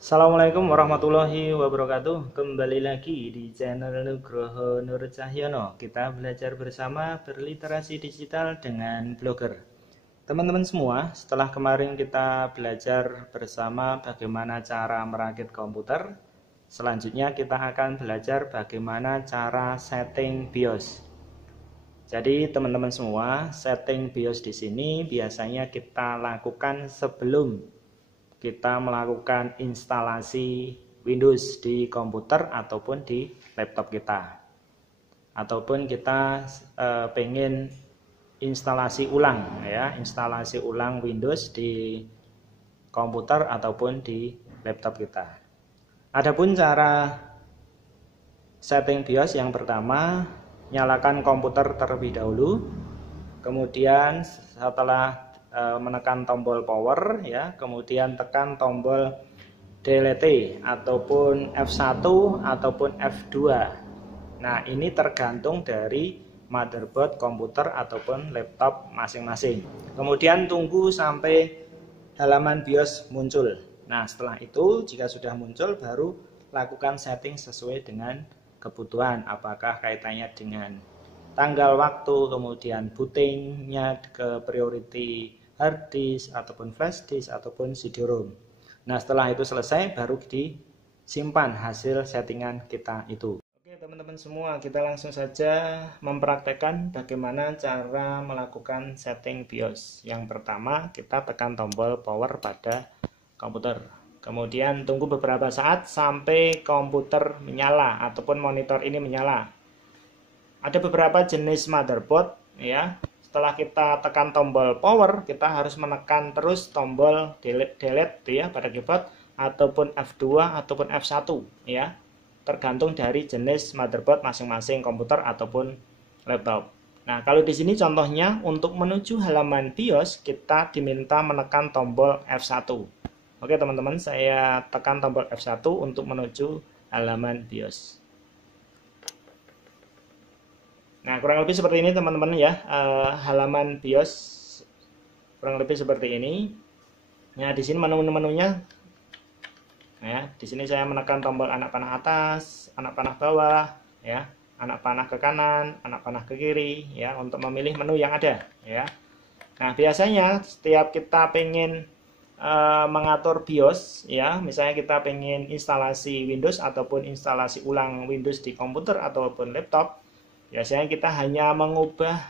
Assalamualaikum warahmatullahi wabarakatuh. Kembali lagi di channel Nugroho Nur Cahyono. Kita belajar bersama berliterasi digital dengan blogger. Teman-teman semua, setelah kemarin kita belajar bersama bagaimana cara merakit komputer, selanjutnya kita akan belajar bagaimana cara setting BIOS. Jadi teman-teman semua, setting BIOS di sini biasanya kita lakukan sebelum kita melakukan instalasi Windows di komputer ataupun di laptop kita, ataupun kita pengen instalasi ulang instalasi ulang Windows di komputer ataupun di laptop kita. Adapun cara setting BIOS, yang pertama, nyalakan komputer terlebih dahulu, kemudian setelah menekan tombol power kemudian tekan tombol delete ataupun F1 ataupun F2. Nah, ini tergantung dari motherboard komputer ataupun laptop masing-masing. Kemudian tunggu sampai halaman BIOS muncul. Nah, setelah itu jika sudah muncul baru lakukan setting sesuai dengan kebutuhan, apakah kaitannya dengan tanggal waktu, kemudian bootingnya ke priority hard disk ataupun flash disk ataupun CD-ROM. Nah, setelah itu selesai baru disimpan hasil settingan kita itu. Oke teman-teman semua, kita langsung saja mempraktekkan bagaimana cara melakukan setting BIOS. Yang pertama, kita tekan tombol power pada komputer. Kemudian tunggu beberapa saat sampai komputer menyala ataupun monitor ini menyala. Ada beberapa jenis motherboard Setelah kita tekan tombol power, kita harus menekan terus tombol delete pada keyboard ataupun F2 ataupun F1 tergantung dari jenis motherboard masing-masing komputer ataupun laptop. Nah, kalau di sini contohnya untuk menuju halaman BIOS kita diminta menekan tombol F1. Oke teman-teman, saya tekan tombol F1 untuk menuju halaman BIOS. Nah, kurang lebih seperti ini teman-teman halaman BIOS kurang lebih seperti ini. Nah, di sini menu-menunya di sini saya menekan tombol anak panah atas, anak panah bawah anak panah ke kanan, anak panah ke kiri untuk memilih menu yang ada Nah, biasanya setiap kita pengen mengatur BIOS misalnya kita pengen instalasi Windows ataupun instalasi ulang Windows di komputer ataupun laptop, biasanya kita hanya mengubah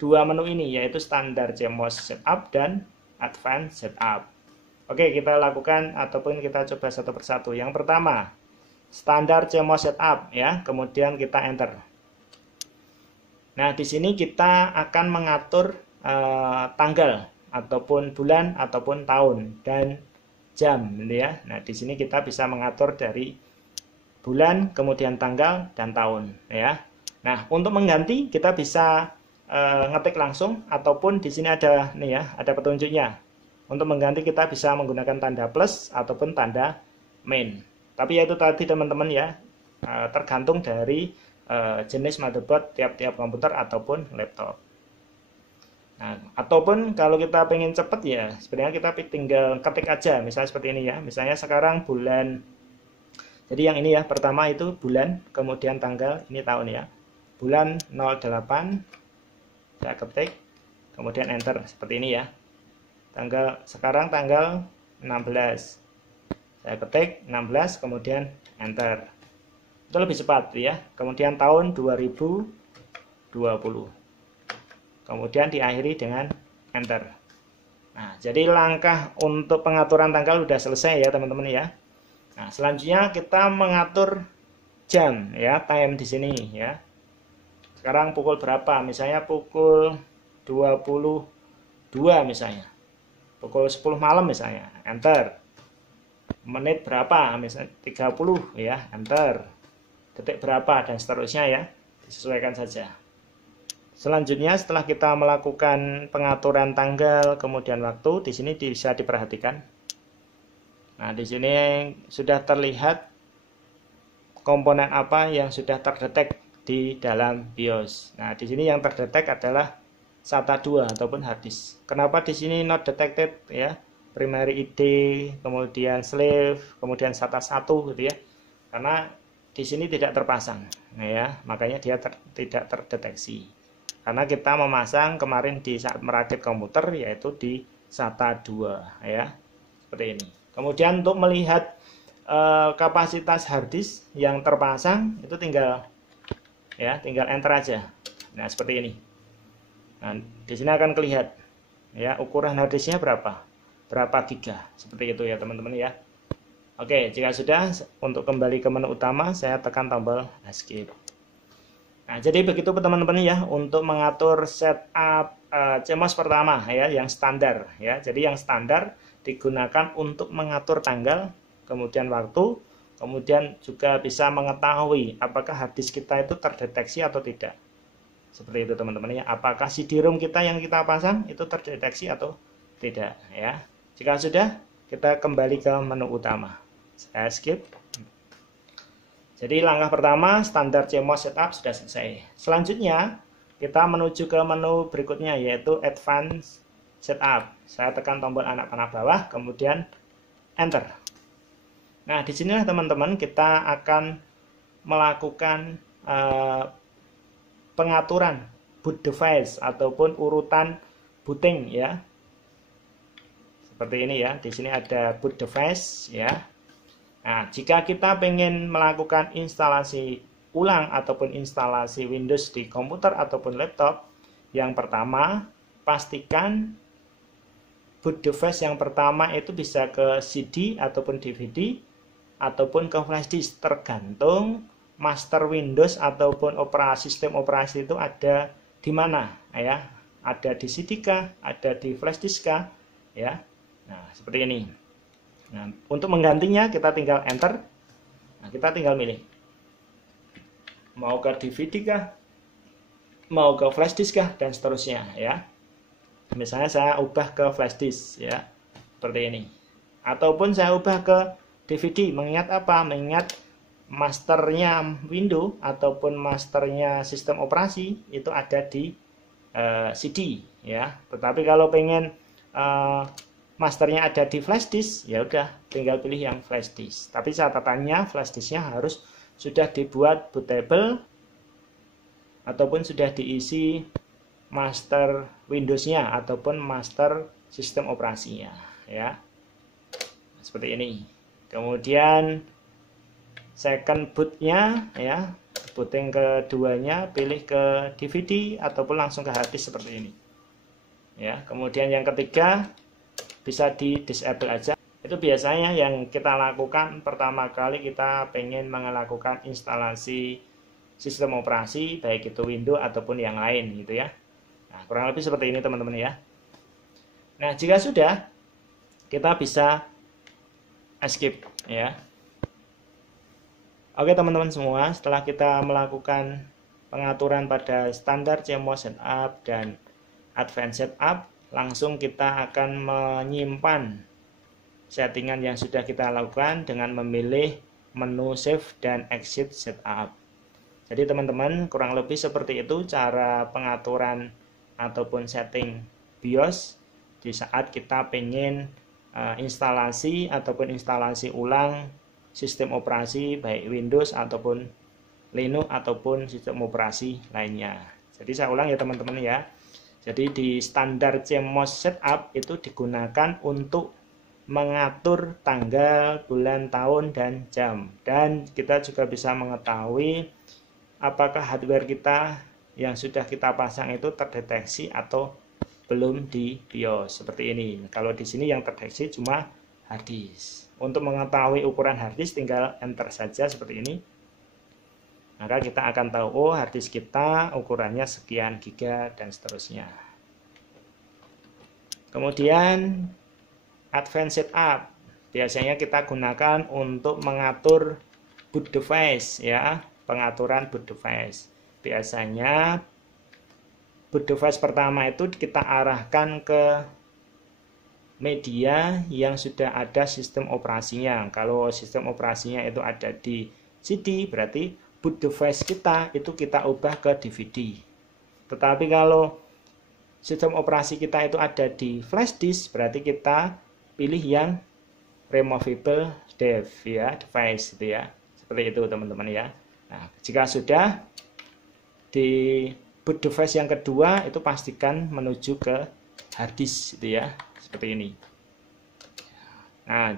dua menu ini, yaitu standar CMOS setup dan advanced setup. Oke, kita lakukan ataupun kita coba satu persatu. Yang pertama, standar CMOS setup kemudian kita enter. Nah, di sini kita akan mengatur tanggal ataupun bulan ataupun tahun dan jam Nah, di sini kita bisa mengatur dari bulan, kemudian tanggal dan tahun Nah, untuk mengganti kita bisa ngetik langsung ataupun di sini ada ada petunjuknya. Untuk mengganti kita bisa menggunakan tanda plus ataupun tanda main. Tapi ya itu tadi teman-teman tergantung dari jenis motherboard tiap-tiap komputer ataupun laptop. Nah, ataupun kalau kita pengen cepet sebenarnya kita tinggal ketik aja, misalnya seperti ini Misalnya sekarang bulan. Jadi yang ini pertama itu bulan, kemudian tanggal, ini tahun Bulan 08, saya ketik, kemudian enter seperti ini Sekarang tanggal 16, saya ketik 16, kemudian enter. Itu lebih cepat Kemudian tahun 2020. Kemudian diakhiri dengan enter. Nah, jadi langkah untuk pengaturan tanggal sudah selesai teman-teman Nah, selanjutnya kita mengatur jam time di sini Sekarang pukul berapa? Misalnya pukul 22 misalnya. Pukul 10 malam misalnya, enter. Menit berapa? Misalnya 30 enter. Detik berapa dan seterusnya disesuaikan saja. Selanjutnya setelah kita melakukan pengaturan tanggal kemudian waktu, di sini bisa diperhatikan. Nah, di sini sudah terlihat komponen apa yang sudah terdetek di dalam BIOS. Nah, di sini yang terdetek adalah SATA 2 ataupun hard disk. Kenapa di sini not detected primary ID, kemudian slave, kemudian SATA 1 gitu ya. Karena di sini tidak terpasang. Nah ya, makanya dia tidak terdeteksi. Karena kita memasang kemarin di saat merakit komputer yaitu di SATA 2 ya. Seperti ini. Kemudian untuk melihat kapasitas harddisk yang terpasang itu tinggal enter aja. Nah, seperti ini. Nah, di sini akan kelihatan ya ukuran harddisknya berapa giga, seperti itu ya teman-teman ya. Oke, jika sudah, untuk kembali ke menu utama saya tekan tombol escape. Nah, jadi begitu teman-teman ya untuk mengatur setup CMOS pertama ya yang standar ya. Jadi yang standar digunakan untuk mengatur tanggal, kemudian waktu, kemudian juga bisa mengetahui apakah harddisk kita itu terdeteksi atau tidak. Seperti itu teman-teman ya. Apakah CD-ROM kita yang kita pasang itu terdeteksi atau tidak ya. Jika sudah, kita kembali ke menu utama. Saya skip. Jadi langkah pertama standar CMOS setup sudah selesai. Selanjutnya kita menuju ke menu berikutnya yaitu Advanced Setup. Saya tekan tombol anak panah bawah, kemudian enter. Nah, di sinilah teman-teman kita akan melakukan pengaturan boot device ataupun urutan booting ya. Seperti ini ya. Di sini ada boot device ya. Nah, jika kita pengen melakukan instalasi ulang ataupun instalasi Windows di komputer ataupun laptop, yang pertama pastikan boot device yang pertama itu bisa ke CD ataupun DVD ataupun ke flash disk, tergantung master Windows ataupun sistem operasi itu ada di mana ya. Ada di CD kah, ada di flash disk kah ya. Nah, seperti ini. Nah, untuk menggantinya kita tinggal enter. Nah, kita tinggal milih mau ke DVD kah, mau ke flash disk kah, dan seterusnya ya. Misalnya saya ubah ke flash disk ya, seperti ini. Ataupun saya ubah ke DVD, mengingat apa? Mengingat masternya Windows ataupun masternya sistem operasi itu ada di CD ya. Tetapi kalau pengen masternya ada di flash disk, ya udah tinggal pilih yang flash disk. Tapi catatannya flash disknya harus sudah dibuat bootable ataupun sudah diisi master Windows-nya ataupun master sistem operasinya ya. Seperti ini. Kemudian second bootnya ya, booting keduanya pilih ke DVD ataupun langsung ke hard disk seperti ini ya. Kemudian yang ketiga bisa di disable aja. Itu biasanya yang kita lakukan pertama kali kita pengen melakukan instalasi sistem operasi, baik itu Windows ataupun yang lain gitu ya. Nah, kurang lebih seperti ini teman-teman ya. Nah, jika sudah, kita bisa escape ya. Oke teman-teman semua, setelah kita melakukan pengaturan pada standar CMOS setup dan advanced setup, langsung kita akan menyimpan settingan yang sudah kita lakukan dengan memilih menu save dan exit setup. Jadi teman-teman, kurang lebih seperti itu cara pengaturan ataupun setting BIOS di saat kita pengen instalasi ataupun instalasi ulang sistem operasi baik Windows ataupun Linux ataupun sistem operasi lainnya. Jadi saya ulang ya teman-teman ya. Jadi di standar CMOS setup itu digunakan untuk mengatur tanggal, bulan, tahun, dan jam. Dan kita juga bisa mengetahui apakah hardware kita yang sudah kita pasang itu terdeteksi atau belum di BIOS. Seperti ini. Kalau di sini yang terdeteksi cuma hard disk. Untuk mengetahui ukuran hard disk tinggal enter saja seperti ini. Maka kita akan tahu, oh hard disk kita ukurannya sekian giga dan seterusnya. Kemudian advanced setup biasanya kita gunakan untuk mengatur boot device ya, pengaturan boot device. Biasanya boot device pertama itu kita arahkan ke media yang sudah ada sistem operasinya. Kalau sistem operasinya itu ada di CD, berarti boot device kita itu kita ubah ke DVD. Tetapi kalau sistem operasi kita itu ada di flash disk, berarti kita pilih yang removable device gitu ya. Seperti itu teman-teman ya. Nah, jika sudah di boot device yang kedua itu pastikan menuju ke hard disk gitu ya. Seperti ini. Nah,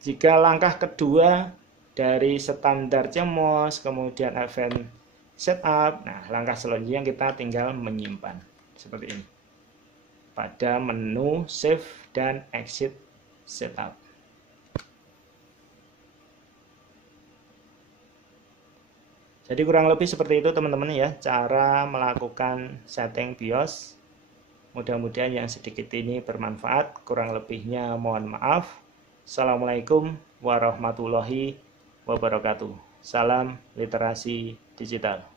jika langkah kedua dari standar CMOS kemudian event setup, nah langkah selanjutnya kita tinggal menyimpan seperti ini pada menu save dan exit setup. Jadi kurang lebih seperti itu teman-teman ya, cara melakukan setting BIOS. Mudah-mudahan yang sedikit ini bermanfaat, kurang lebihnya mohon maaf. Assalamualaikum warahmatullahi wabarakatuh. Salam literasi digital.